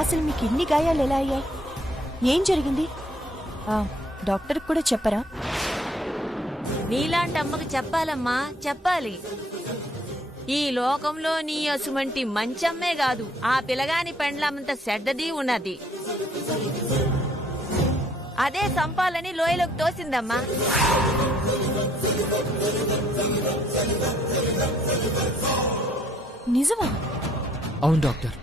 అసలు మీకు ఇన్ని గాయాలు ఎలా అయ్యాయి? ఏం జరిగింది? డాక్టర్ కూడా చెప్పరా? నీలాంటి అమ్మకు చెప్పాలమ్మా, చెప్పాలి. ఈ లోకంలో నీ అసుమంటి మంచమ్మే కాదు, ఆ పిల్లగాని పెండ్లమంత చెడ్డది ఉన్నది. అదే సంపాలని లోయలోకి తోసిందమ్మా. నిజమా? అవును డాక్టర్.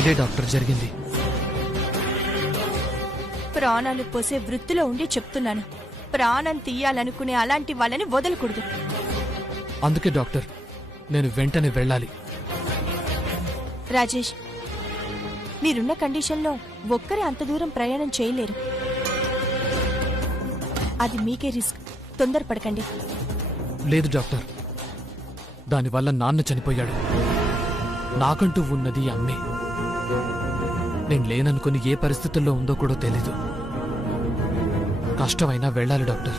ఇదే డాక్టర్ జరిగింది. ప్రాణాలు పోసే వృత్తిలో ఉండి చెప్తున్నాను, ప్రాణం తీయాలనుకునే అలాంటి వాళ్ళని వదలకూడదు. అందుకే డాక్టర్ నేను వెంటనే వెళ్ళాలి. రాజేష్, మీరున్న కండిషన్లో ఒక్కరే అంత దూరం ప్రయాణం చేయలేరు. అది మీకే రిస్క్. తొందరపడకండి. లేదు డాక్టర్, దానివల్ల నాన్న చనిపోయాడు. నాకంటూ ఉన్నది అమ్మే. నేను లేననుకుని ఏ పరిస్థితుల్లో ఉందో కూడా తెలీదు. కష్టమైనా వెళ్ళాలి డాక్టర్.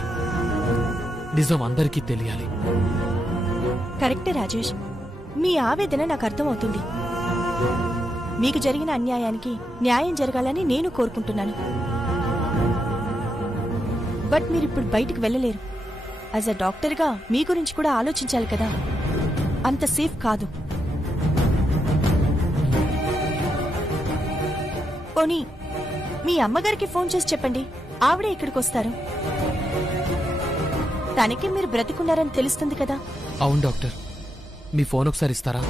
నిజం అందరికీ తెలియాలి. కరెక్టే రాజేష్, మీ ఆవేదన నాకు అర్థమవుతుంది. మీకు జరిగిన అన్యాయానికి న్యాయం జరగాలని నేను కోరుకుంటున్నాను. బట్ మీరిప్పుడు బయటికి వెళ్ళలేరు. యాజ్ అ డాక్టర్గా మీ గురించి కూడా ఆలోచించాలి కదా. అంత సేఫ్ కాదు. పోనీ మీ అమ్మగారికి ఫోన్ చేసి చెప్పండి, ఆవిడే ఇక్కడికి వస్తారు. తనకి మీరు బ్రతికున్నారని తెలుస్తుంది కదా. అవును డాక్టర్, మీ ఫోన్ ఒకసారి ఇస్తారా?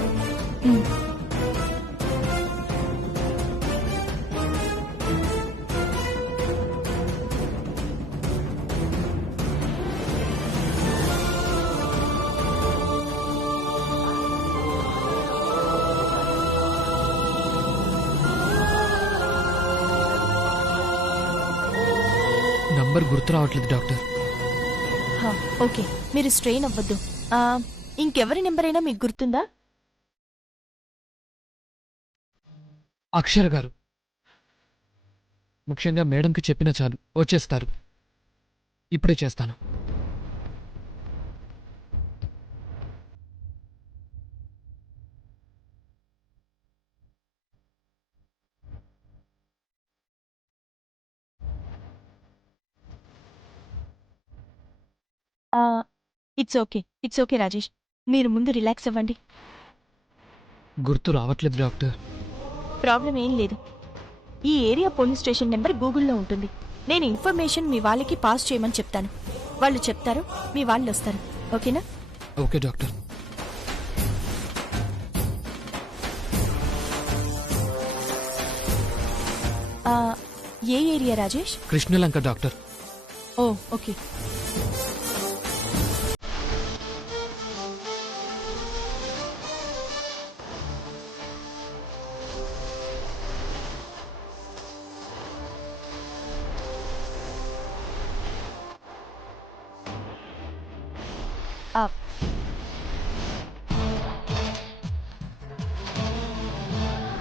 నంబర్ గుర్తు రావట్లేదు డాక్టర్. ఓకే, మీరు స్ట్రెయిన్ అవ్వద్దు. ఇంకెవరి నెంబర్ అయినా మీకు గుర్తుందా? అక్షర గారు. ముఖ్యంగా మేడంకి చెప్పినా చాలు, వచ్చేస్తారు. ఇప్పుడే చేస్తాను. ఇట్స్ ఓకే రాజేష్, మీరు ముందు రిలాక్స్ అవ్వండి. గుర్తు రావట్లేదు డాక్టర్. ప్రాబ్లం ఏం లేదు. ఈ ఏరియా పోలీస్ స్టేషన్ నెంబర్ గూగుల్లో ఉంటుంది. నేను ఇన్ఫర్మేషన్ మీ వాళ్ళకి పాస్ చేయమని చెప్తాను. వాళ్ళు చెప్తారు, మీ వాళ్ళు వస్తారు. ఓకేనా? Okay doctor. ఏ area Rajesh? Krishnalanka doctor. Oh okay.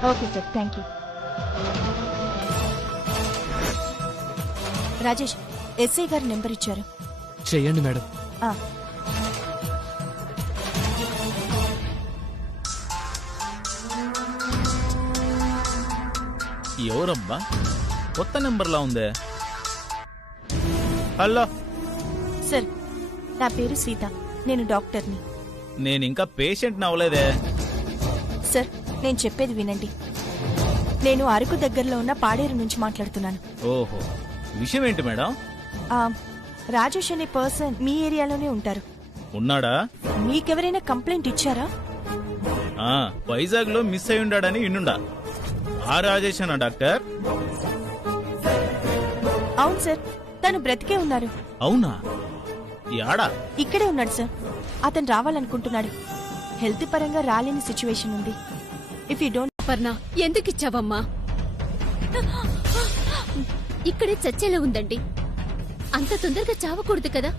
Okay sir, thank you. Rajesh, SI గారు నెంబర్ ఇచ్చారు. చెయ్యండి మేడం. ఎవరబ్బా, కొత్త నెంబర్లా ఉందే. హలో సార్, నా పేరు సీత, నేను డాక్టర్ని. నేనింకా పేషెంట్ అవ్వలేదే. సార్, నేను చెప్పేది వినండి. నేను అరకు దగ్గరలో ఉన్న పాడేరు నుంచి మాట్లాడుతున్నాను. ఓహో, విషయం ఏంటి మేడం? రాజేష్ అనే పర్సన్ మీ ఏరియాలోనే ఉంటారు. ఉన్నాడా? మీకెవరైనా కంప్లైంట్ ఇచ్చారా? వైజాగ్ లో మిస్ అయి ఉండాడని వినుండా. ఆ రాజేష్ అన్న డాక్టర్? అవును సార్, తను బ్రతికే ఉన్నారు. అవునా? యాడా? ఇక్కడే ఉన్నాడు సార్. అతను రావాలనుకుంటున్నాడు. హెల్త్ పరంగా రాలేని సిచ్యువేషన్ ఉంది. If you don't. పర్ణ, ఎందుకు ఇచ్చావమ్మా? ఇక్కడే చచ్చేలా ఉందండి. అంత తొందరగా చావకూడదు కదా.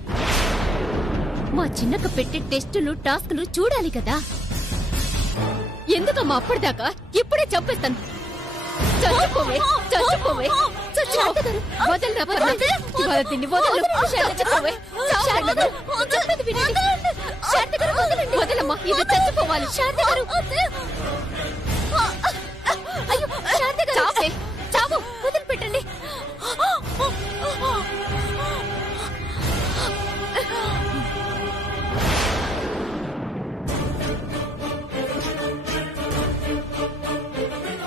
మా చిన్నక్క పెట్టే టెస్టులు టాస్కులు చూడాలి కదా. ఎందుకమ్మా అప్పటిదాకా? ఇప్పుడే చంపేస్తాను. చచ్చిపోవే, చచ్చిపోవే. శారదగారు, వదలరా పర్ణ. ఇవాళ దీన్ని వదలు. శారదగారు, శారదగారు, చెప్పేది వినండి. శారదగారు, వదలండి. వదలమ్మా, ఇది చచ్చిపోవాలి. శారదగారు, అయ్యో శారదగారు, చావే, చావు, వదిలిపెట్టండి.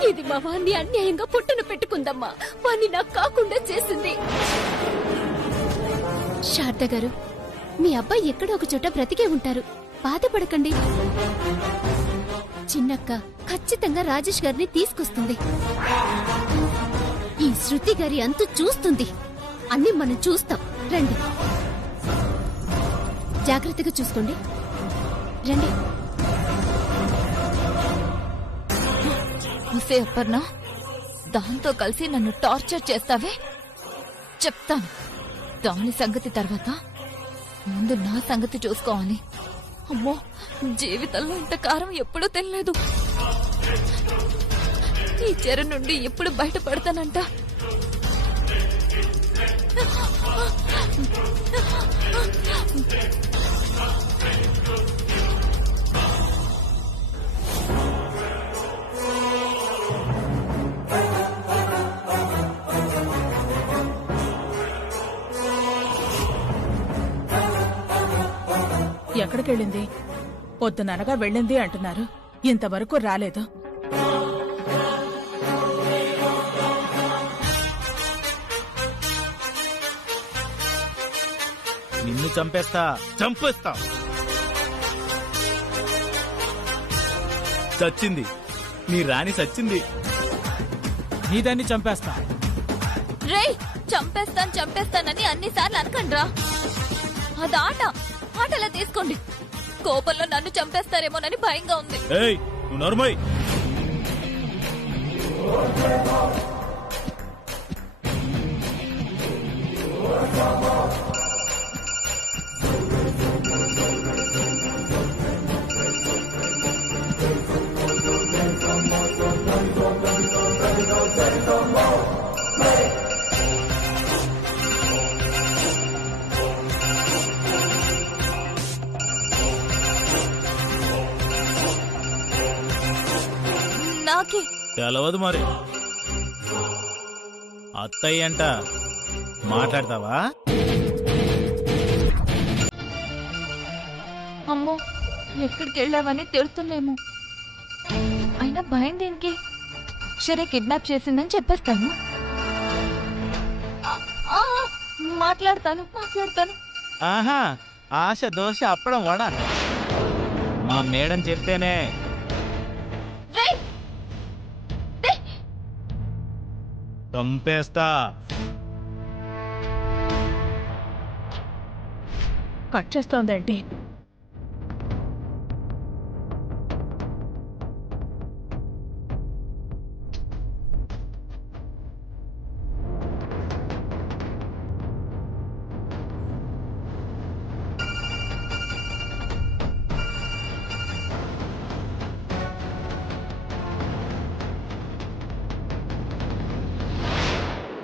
ఇది మా వాణ్ణి అన్యాయంగా పుట్టును పెట్టుకుందమ్మా. వాణ్ణి నాకు కాకుండా చేసింది. శారద గారు, మీ అబ్బాయి ఎక్కడో ఒక చోట బ్రతికే ఉంటారు. బాధపడకండి. చిన్నక్క ఖచ్చితంగా రాజేష్ గారిని తీసుకొస్తుంది. ఈ శృతి గారి అంతు చూస్తుంది. అన్ని మనం చూస్తాం. రండి, జాగ్రత్తగా చూసుకోండి. రండి. ఉసే అపర్ణ, దాంతో కలిసి నన్ను టార్చర్ చేస్తావే, చెప్తాను. దాని సంగతి తర్వాత ముందు నా సంగతి చూసుకోవాలి. అమ్మో, జీవితంలో ఇంత కారం ఎప్పుడూ తినలేదు. ఈ చెర నుండి ఎప్పుడు బయటపడతానంట. ఎక్కడికెళ్ళింది? పొద్దుననగా వెళ్ళింది అంటున్నారు, ఇంతవరకు రాలేదు. నిన్ను చంపేస్తా. చచ్చింది, నీ రాణి చచ్చింది. నీ దాన్ని చంపేస్తా. రేయ్, చంపేస్తానని అన్నిసార్లు అనకండ్రా. అది ఆటలా తీసుకోండి. కోపంలో నన్ను చంపేస్తారేమోనని భయంగా ఉంది. ఏయ్, నువ్వు నోర్మోయ్. నాకే తెలవదు మరి. అత్తయ్య అంట, మాట్లాడతావా? అమ్మో, ఎక్కడికి వెళ్ళావని తెలుస్తుందేమో. అయినా భయం దేనికి? సరే, కిడ్నాప్ చేసిందని చెప్పేస్తాను. మాట్లాడతాను. ఆహా, ఆశ దోశ అప్పడం వడ. మా మేడం చెప్తేనే. చంపేస్తా. కట్ చేస్తోందేంటి?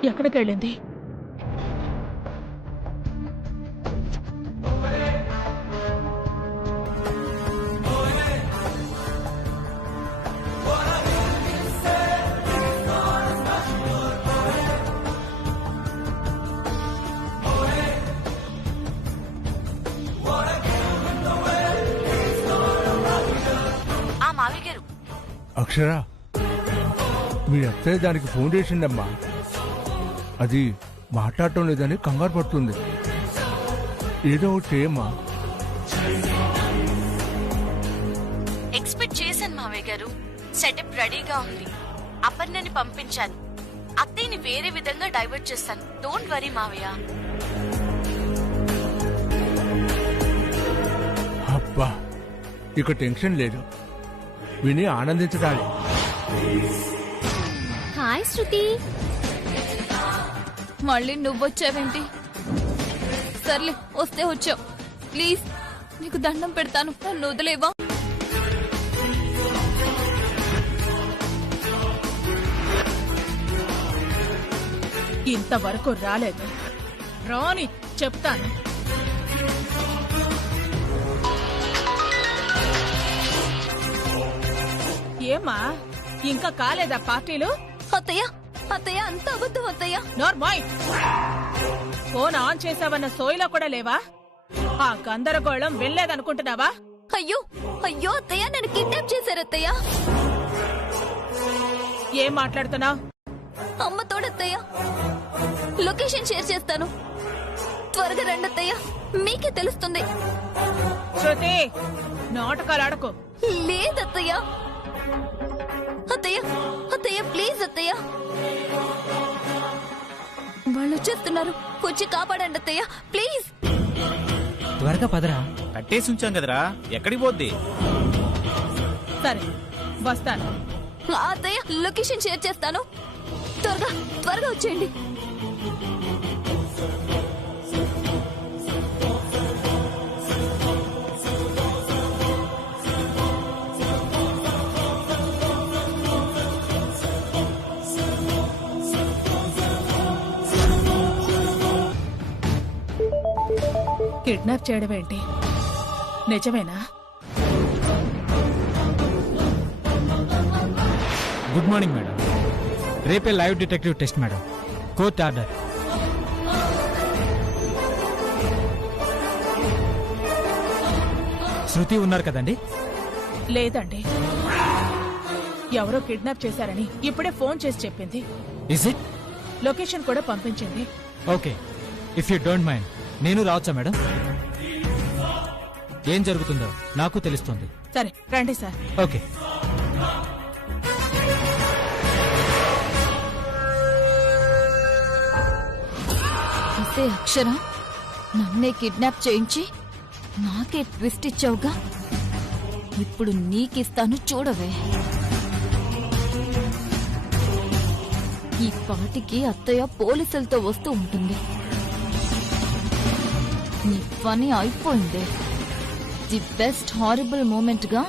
ఎక్కడికెళ్ళింది? అక్షర, మీ అత్తయ్య దానికి ఫోన్ చేసిండమ్మా. అది మాట్లాడటం లేదని కంగారు పడుతుంది. ఏదో ఒకటి చేయమ్మా. ఎక్స్పెక్ట్ చేశాను మావయ్య గారు. సెటప్ రెడీగా ఉంది. అపర్ణని పంపించాను. అత్తయ్యని వేరే విధంగా డైవర్ట్ చేస్తాను. డోంట్ వరీ మావయ్య. అబ్బా, ఇక టెన్షన్ లేదు. విని ఆనందించడానికి. హాయ్ శృతి. మళ్ళీ నువ్వొచ్చావేంటి? సర్లే, వస్తే వచ్చావు. ప్లీజ్ నీకు దండం పెడతాను, నన్ను వదిలేవా? ఇంతవరకు రాలేదు. రాని చెప్తాను. ఏమా ఇంకా కాలేదా పార్టీలు? అత్తయ్య అత్తయ్య, అంత అబద్ధం అత్తయ్య. నోర్మాయ్, ఫోన్ ఆన్ చేసావన్న సోయిలో కూడా లేవా? ఆ గందరగోళం వెళ్ళలేదనుకుంటున్నావా? అయ్యో అయ్యో అత్తయ్య, నన్ను కిడ్నాప్ చేశారు అత్తయ్య. ఏం మాట్లాడుతున్నావు? అమ్మ తోడత్తయ్య, లొకేషన్ షేర్ చేస్తాను, త్వరగా రండి అత్తయ్య, మీకే తెలుస్తుంది. శృతి, నాటకాలాడకు. లేదత్తయ్య. అత్తయ్య అత్తయ్య, ప్లీజ్ అత్తయ్య, వాళ్ళు వచ్చేస్తున్నారు, వచ్చి కాపాడండి అత్తయ్య, ప్లీజ్. త్వరగా పదరా. కట్టేసి ఉంచాం కదరా, ఎక్కడికి పోద్ది? సరే వస్తాను. అత్తయ్య, లొకేషన్ షేర్ చేస్తాను, త్వరగా త్వరగా వచ్చేయండి. కిడ్నాప్ చేయడం ఏంటి? నిజమేనా? Good morning madam. రేపే live detective test madam. Court order. Shruti ఉన్నారు కదండి? లేదండి, ఎవరో కిడ్నాప్ చేశారని ఇప్పుడే ఫోన్ చేసి చెప్పింది. Is it? లొకేషన్ కూడా పంపించింది. Okay, if you don't mind నేను రావచ్చా మేడం? ఏం జరుగుతుందో నాకు తెలుస్తుంది. సరే రండి సార్. ఓకే. ఇదే అక్షర, నన్నే కిడ్నాప్ చేయించి నాకే ట్విస్ట్ ఇచ్చావుగా, ఇప్పుడు నీకిస్తాను చూడవే. ఈ పాటికి అత్తయ్య పోలీసులతో వస్తూ ఉంటుంది. నీ పని అయిపోయింది. ది బెస్ట్ హారిబుల్ మూమెంట్ గా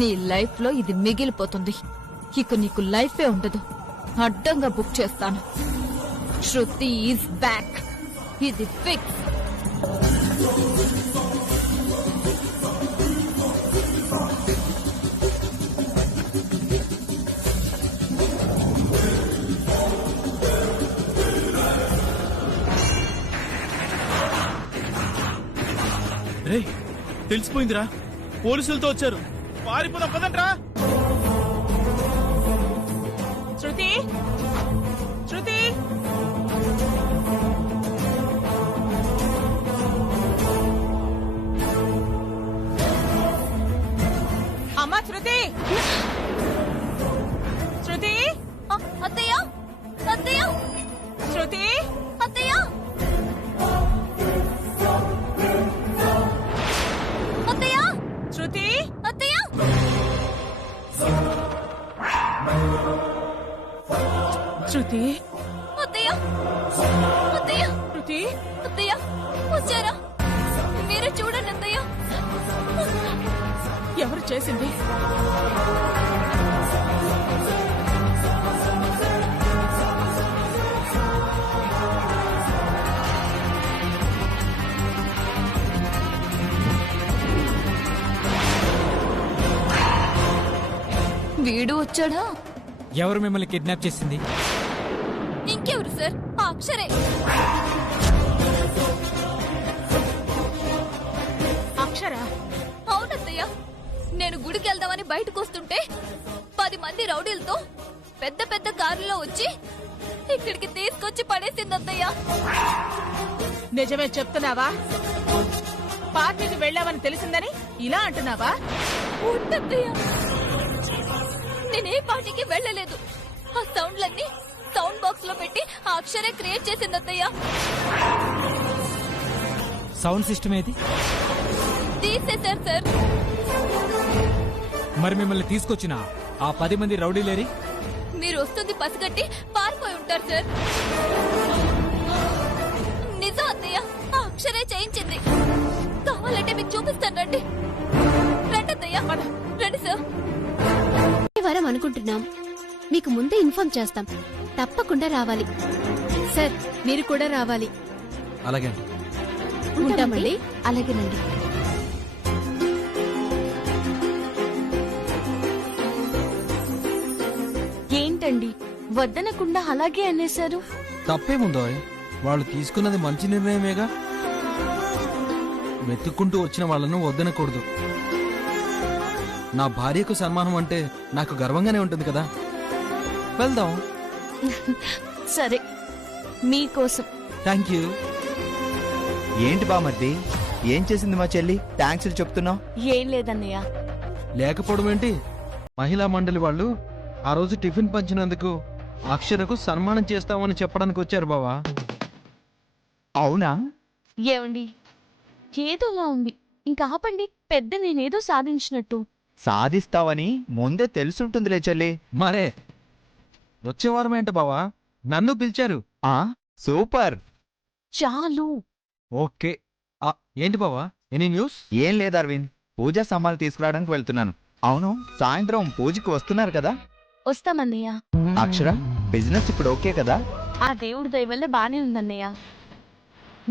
నీ లైఫ్ లో ఇది మిగిలిపోతుంది. ఇక నీకు లైఫే ఉండదు. అడ్డంగా బుక్ చేస్తాను. శృతి ఈజ్ బ్యాక్. ఇది ఫిక్స్. రే, తెలిసిపోయిందిరా, పోలీసులతో వచ్చారు. పారిపోదాం పదండ్రా. శృతి, శృతి, అమ్మా శృతి, శృతి, అత్తయ్య అత్తయ్య శృతి, అత్తయ్య అత్తయ్య శృతి, అత్తయ్య శృతి, అత్తయ్య అత్తయ్య శృతి. అత్తయ్య వచ్చారా? మీరే చూడండి అత్తయ్య. ఎవరు చేసింది? వీడు వచ్చాడా? ఎవరు మిమ్మల్ని కిడ్నాప్ చేసింది? ఇంకెవరు సార్? ఆ అక్షరే. అక్షర? అవునత్తయ్య, నేను గుడికి వెళ్దామని బయటకు వస్తుంటే 10 మంది రౌడీలతో పెద్ద పెద్ద కారులో వచ్చి ఇక్కడికి తీసుకొచ్చి పడేసిందత్తయ్య. నిజమే చెప్తున్నావా? పార్టీకి వెళ్ళావని తెలిసిందని ఇలా అంటున్నావా? ఉంటత్తయ్య, నేనే పార్టీకి వెళ్ళలేదు. ఆ సౌండ్లన్నీ సౌండ్ బాక్స్ లో పెట్టి ఆ అక్షరే క్రియేట్ చేసిందత్తయ్య. సౌండ్ సిస్టమ్ ఏది? తీసేశారు సార్. మరి మిమ్మల్ని తీసుకొచ్చిన ఆ 10 మంది రౌడీలేరి? మీరు వస్తుంది పసిగట్టి పారిపోయి ఉంటారు సార్. నిజం అత్తయ్య, ఆ అక్షరే చేయించింది. కావాలంటే మీకు చూపిస్తాను, రండి. రండి అత్తయ్య, రండి సార్. వారం అనుకుంటున్నాం, మీకు ముందే ఇన్ఫార్మ్ చేస్తాం. తప్పకుండా రావాలి సార్, మీరు కూడా రావాలి. అలాగే ఉంటామండి. అలాగేనండి. ఏంటండి వద్దనకుండా అలాగే అనేశారు? తప్పేముందో, వాళ్ళు తీసుకున్నది మంచి నిర్ణయమేగా. వెతుక్కుంటూ వచ్చిన వాళ్ళను వద్దనకూడదు. నా భార్యకు సన్మానం అంటే నాకు గర్వంగానే ఉంటుంది కదా. వెళ్దాం. సరే, మీకోసం. Thank you. ఏంటి బామర్ది, ఏం చేసింది మా చెల్లి? థ్యాంక్స్ చెప్తున్నావు. ఏం లేదన్నయ్య. లేకపోవడం ఏంటి? మహిళా మండలి వాళ్ళు ఆ రోజు టిఫిన్ పంచినందుకు అక్షరకు సన్మానం చేస్తామని చెప్పడానికి వచ్చారు బావా. అవునా? ఏమండి, ఏదోలా ఉంది. ఇంకా ఆపండి. పెద్ద నేనేదో సాధించినట్టు. సాధిస్తావని ముందే తెలుసుంటుందిలే చెల్లి. మరే వచ్చే వారం ఏంట బావా, నన్ను పిలిచారు. ఆ సూపర్. చాలు. ఓకే. ఏంటి బావా, ఎనీ న్యూస్? ఏం లేదు అరవింద్, పూజా సామాన్లు తీసుకురావడానికి వెళ్తున్నాను. అవును, సాయంత్రం పూజకి వస్తున్నారు కదా? వస్తామన్నయ్య. అక్షర, బిజినెస్ ఇప్పుడు ఓకే కదా? ఆ దేవుడి దయ వల్ల బానే ఉందన్నయ్య.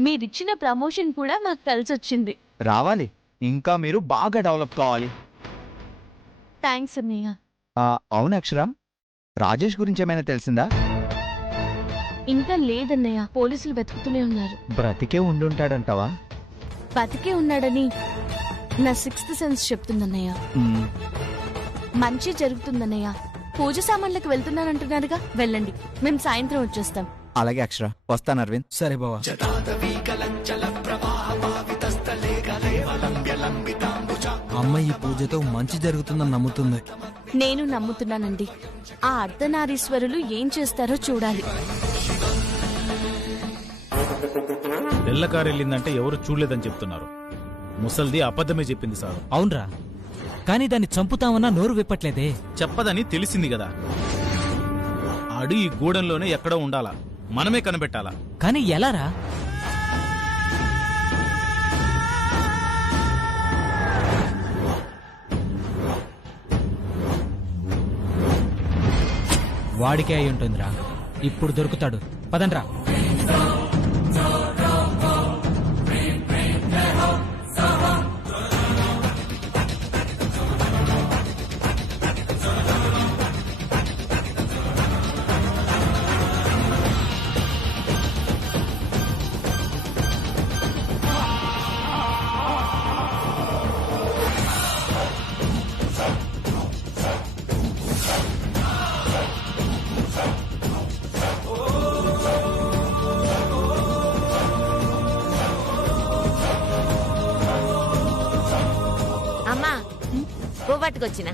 మీరిచ్చిన ప్రమోషన్ కూడా మాకు కలిసొచ్చింది. రావాలి, ఇంకా మీరు బాగా డెవలప్ కావాలి. థ్యాంక్స్ అన్నయ్య. అవును అక్షర, రాజేష్ గురించి ఏమైనా తెలిసిందా? ఇంకా లేదన్నయ్య, పోలీసులు వెతుకుతూనే ఉన్నారు. బ్రతికే ఉండుంటాడంటావా? బతికే ఉన్నాడని నా 6th సెన్స్ చెప్తుందన్నయ్య. మంచి జరుగుతుందన్నయ్య. పూజ సామాన్లకు వెళ్తున్నానంటున్నారుగా, వెళ్ళండి. మేము సాయంత్రం వచ్చేస్తాం. అలాగే అక్షర, వస్తాను అరవింద్. సరే బావా. అమ్మ ఈ పూజతో మంచి జరుగుతుందని నమ్ముతుంది. నేను నమ్ముతున్నానండి. ఆ అర్ధనారీశ్వరులు ఏం చేస్తారో చూడాలి. తెల్లకారెళ్ళిందంటే ఎవరు చూడలేదని చెప్తున్నారు. ముసల్ది అబద్ధమే చెప్పింది సార్. అవునరా, కానీ దాన్ని చంపుతామన్నా నోరు విప్పట్లేదే. చెప్పదని తెలిసింది కదా. ఆడు ఈ గూడెంలోనే ఎక్కడో ఉండాలా, మనమే కనిపెట్టాలా. కానీ ఎలారా? వాడికే అయి ఉంటుందిరా. ఇప్పుడు దొరుకుతాడు. పదండ్రా. అమ్మా, పువ్వు పట్టుకొచ్చిన.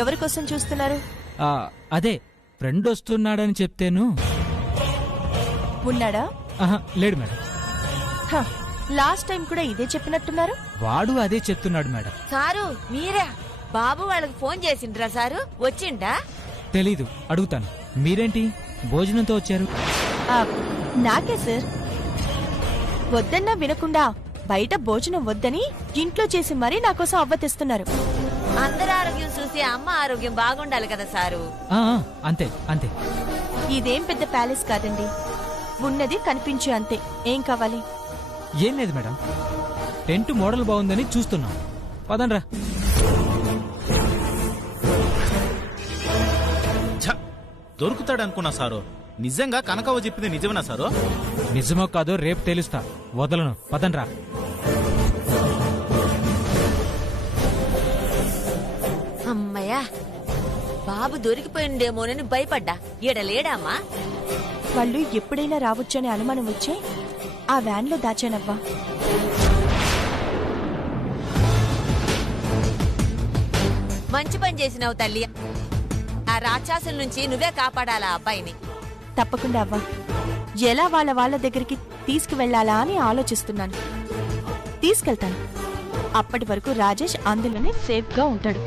ఎవరి కోసం చూస్తున్నారు? అదే ఫ్రెండ్ వస్తున్నాడని చెప్తేను. ఉన్నాడా? లేడు మేడం. లాస్ట్ టైం కూడా ఇదే చెప్పినట్టున్నారు. వాడు అదే చెప్తున్నాడు మేడం. సారు మీరా? బాబు వాళ్ళకి ఫోన్ చేసిండ్రా సారు? వచ్చిండా? తెలీదు, అడుగుతాను. మీరేంటి భోజనంతో వచ్చారు? నాకే సార్. వద్దన్నా వినకుండా బయట భోజనం వద్దని ఇంట్లో చేసి మరీ నా కోసం అవ్వతిస్తున్నారు. అందరి ఆరోగ్యం చూసి అమ్మ ఆరోగ్యం బాగుండాలి కదా సారు. అంతే అంతే. ఇదేం పెద్ద ప్యాలెస్ కాదండి, ఉన్నది కనిపించే అంతే. ఏం కావాలి? ఏం లేదు మేడం, టెంట్ మోడల్ బాగుందని చూస్తున్నాం. పదండ్రా. దొరుకుతాడనుకున్నా సారు. నిజంగా కనకవ్వ చెప్పింది నిజమేనా సారు? నిజమో కాదో రేపు తెలుస్తా. వదలను. పదండ్రా. అమ్మయ్యా, బాబు దొరికిపోయిండేమోనని భయపడ్డా. ఈడలేడామా? వాళ్ళు ఎప్పుడైనా రావచ్చనే అనుమానం వచ్చే ఆ వ్యాన్లో దాచానవ్వా. మంచి పని చేసినావు తల్లి. ఆ రాక్షసుల నుంచి నువ్వే కాపాడాలా అబ్బాయిని. తప్పకుండా అవ్వా. ఎలా వాళ్ళ దగ్గరికి తీసుకువెళ్లాలా అని ఆలోచిస్తున్నాను. తీసుకెళ్తాను. అప్పటి వరకు రాజేష్ అందులోనే సేఫ్గా ఉంటాడు.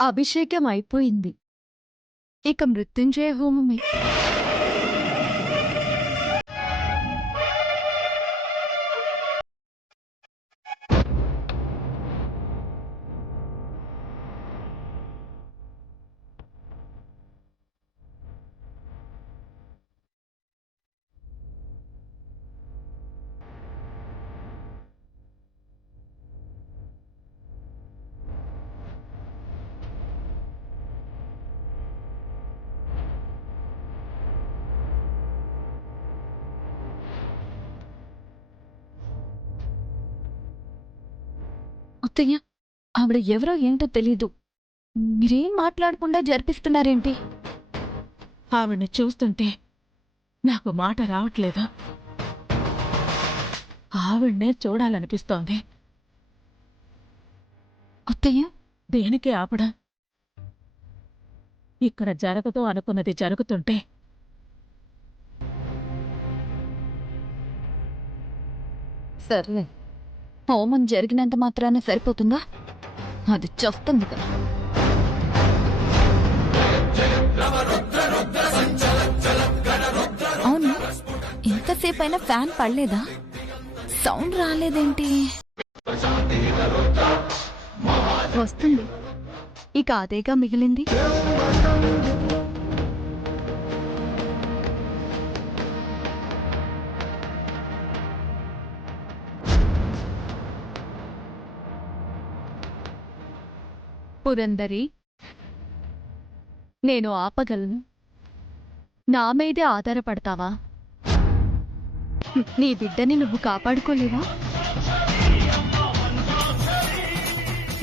అభిషేకం అయిపోయింది. ఇక మృత్యుంజయ హోమమే. అత్తయ్య, ఆవిడ ఎవరో ఏంటో తెలీదు. మీరేం మాట్లాడకుండా జరిపిస్తున్నారేంటి? ఆవిడ్ని చూస్తుంటే నాకు మాట రావట్లేదు. ఆవిడ్నే చూడాలనిపిస్తోంది. అత్తయ్య, దేనికి ఆపడం? ఇక్కడ జరగదు అనుకున్నది జరుగుతుంటే సర్లే, హోమం జరిగినంత మాత్రాన సరిపోతుందా? అది చస్తుంది కదా. అవును, ఇంతసేపైనా ఫ్యాన్ పడలేదా? సౌండ్ రాలేదేంటి? వస్తుంది. ఇక అదేగా మిగిలింది. పురందరి, నేను ఆపగలను. నా మీదే ఆధారపడతావా? నీ బిడ్డని నువ్వు కాపాడుకోలేవా?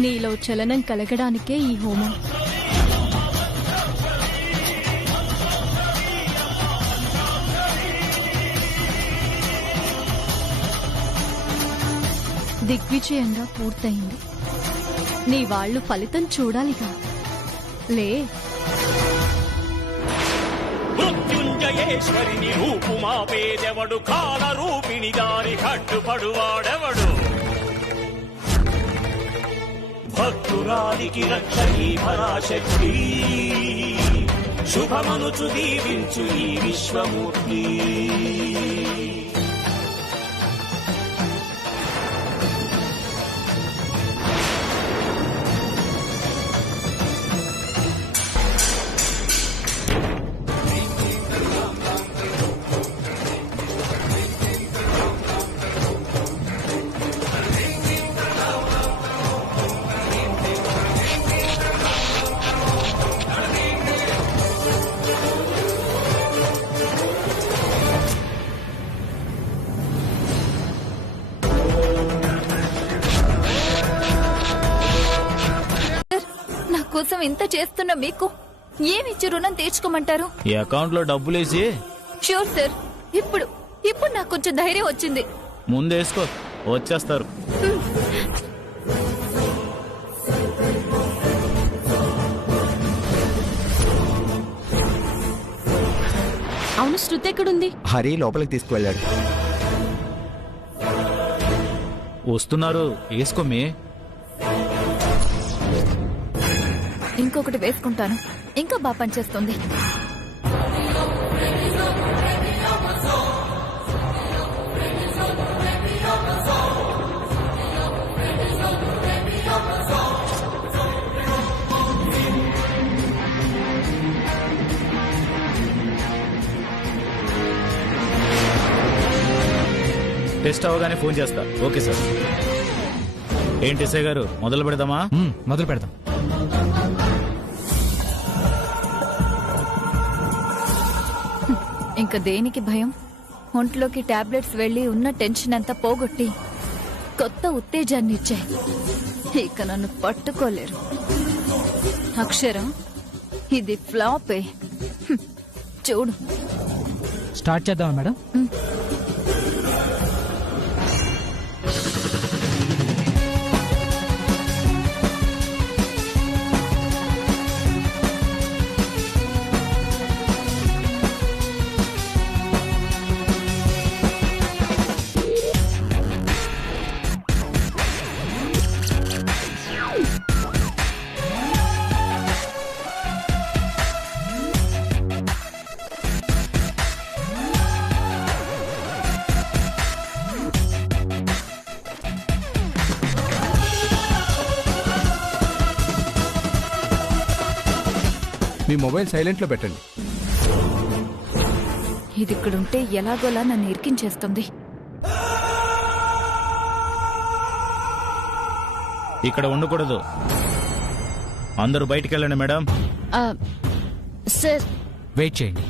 నీలో చలనం కలగడానికే ఈ హోమం. దిగ్విజయంగా పూర్తయింది. నీ వాళ్ళు ఫలితం చూడాలిగా. లే. మృత్యుంజయేశ్వరిని రూపుమాపేదెవడు, కాల రూపిణి దాని కట్టుపడువాడెవడు? భక్తురాలికి రక్షణీ పరాశక్తి, శుభమనుచు దీవించు ఈ విశ్వమూర్తి. కోసం ఇంత చేస్తున్న మీకు ఏమిచ్చి రుణం తీర్చుకోమంటారు? ఈ అకౌంట్ లో డబ్బులేసి షూర్ సార్. ఇప్పుడు నాకు కొంచెం ధైర్యం వచ్చింది. ముందేసుకో, వచ్చేస్తారు. అవును, శృతి ఎక్కడుంది? హరి లోపలికి తీసుకువెళ్ళాడు. వస్తున్నారు, వేసుకోమే. ఇంకొకటి వేసుకుంటాను. ఇంకా బాగా పనిచేస్తుంది. టెస్ట్ అవగానే ఫోన్ చేస్తా. Okay sir. ఏంటి ఎస్ఐ గారు, మొదలు పెడదామా? మొదలు పెడదాం. ఇంకా దేనికి భయం? ఒంట్లోకి టాబ్లెట్స్ వెళ్లి ఉన్న టెన్షన్ అంతా పోగొట్టి కొత్త ఉత్తేజాన్ని ఇచ్చాయి. ఇక నన్ను పట్టుకోలేరు. అక్షరం, ఇది ఫ్లాపే. చూడు. స్టార్ట్ చేద్దామా మేడం? మీ మొబైల్ సైలెంట్లో పెట్టండి. ఇది ఇక్కడుంటే ఎలాగోలా నన్ను ఇరికించేస్తుంది. ఇక్కడ ఉండకూడదు. అందరూ బయటికి వెళ్ళండి మేడం. సార్, వెయిట్ చేయండి.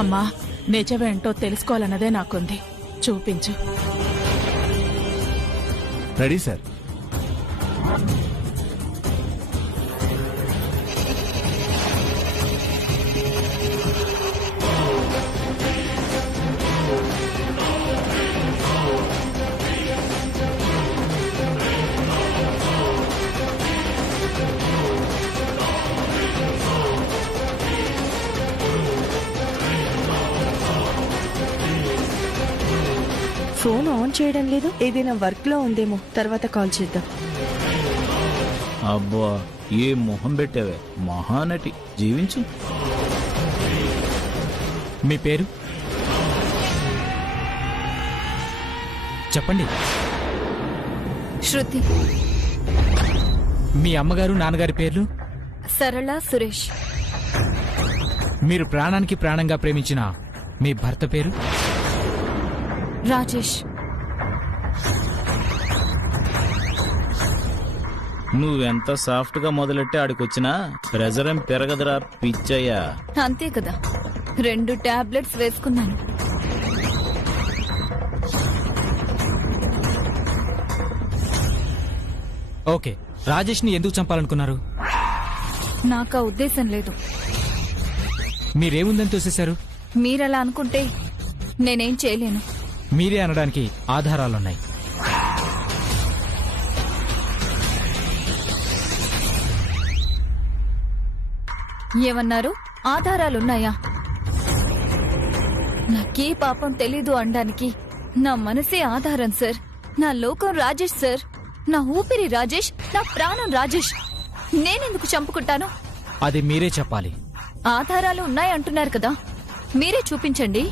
అమ్మా, నిజమేంటో తెలుసుకోవాలన్నదే నాకుంది. చూపించు. Ready sir. ఫోన్ ఆన్ చేయడం లేదు. ఏదైనా వర్క్ లో ఉందేమో, తర్వాత కాల్ చేద్దాం. అబ్బా, ఏ మొహం పెట్టావే, మహానటి. జీవించు. మీ పేరు చెప్పండి. శృతి. మీ అమ్మగారు నాన్నగారి పేర్లు? సరళ, సురేష్. మీరు ప్రాణానికి ప్రాణంగా ప్రేమించిన మీ భర్త పేరు? రాజేష్. నువ్వెంత సాఫ్ట్ గా మొదలెట్టి ఆడికొచ్చినా ప్రెజర్ ఏం పెరగదురా పిచ్చయ్యా. అంతే కదా, 2 టాబ్లెట్స్ వేసుకున్నాను. ఓకే, రాజేష్ ని ఎందుకు చంపాలనుకున్నారు? నాకా ఉద్దేశం లేదు. మీరేముందని తోసేశారు? మీరలా అనుకుంటే నేనేం చేయలేను. మీరే అనడానికి ఆధారాలున్నాయి. ఏమన్నారు? ఆధారాలున్నాయా? నాకే పాపం తెలీదు అనడానికి నా మనసే ఆధారం సార్. నా లోకం రాజేష్ సార్. నా ఊపిరి రాజేష్, నా ప్రాణం రాజేష్. నేనెందుకు చంపుకుంటాను? అది మీరే చెప్పాలి. ఆధారాలు ఉన్నాయంటున్నారు కదా, మీరే చూపించండి.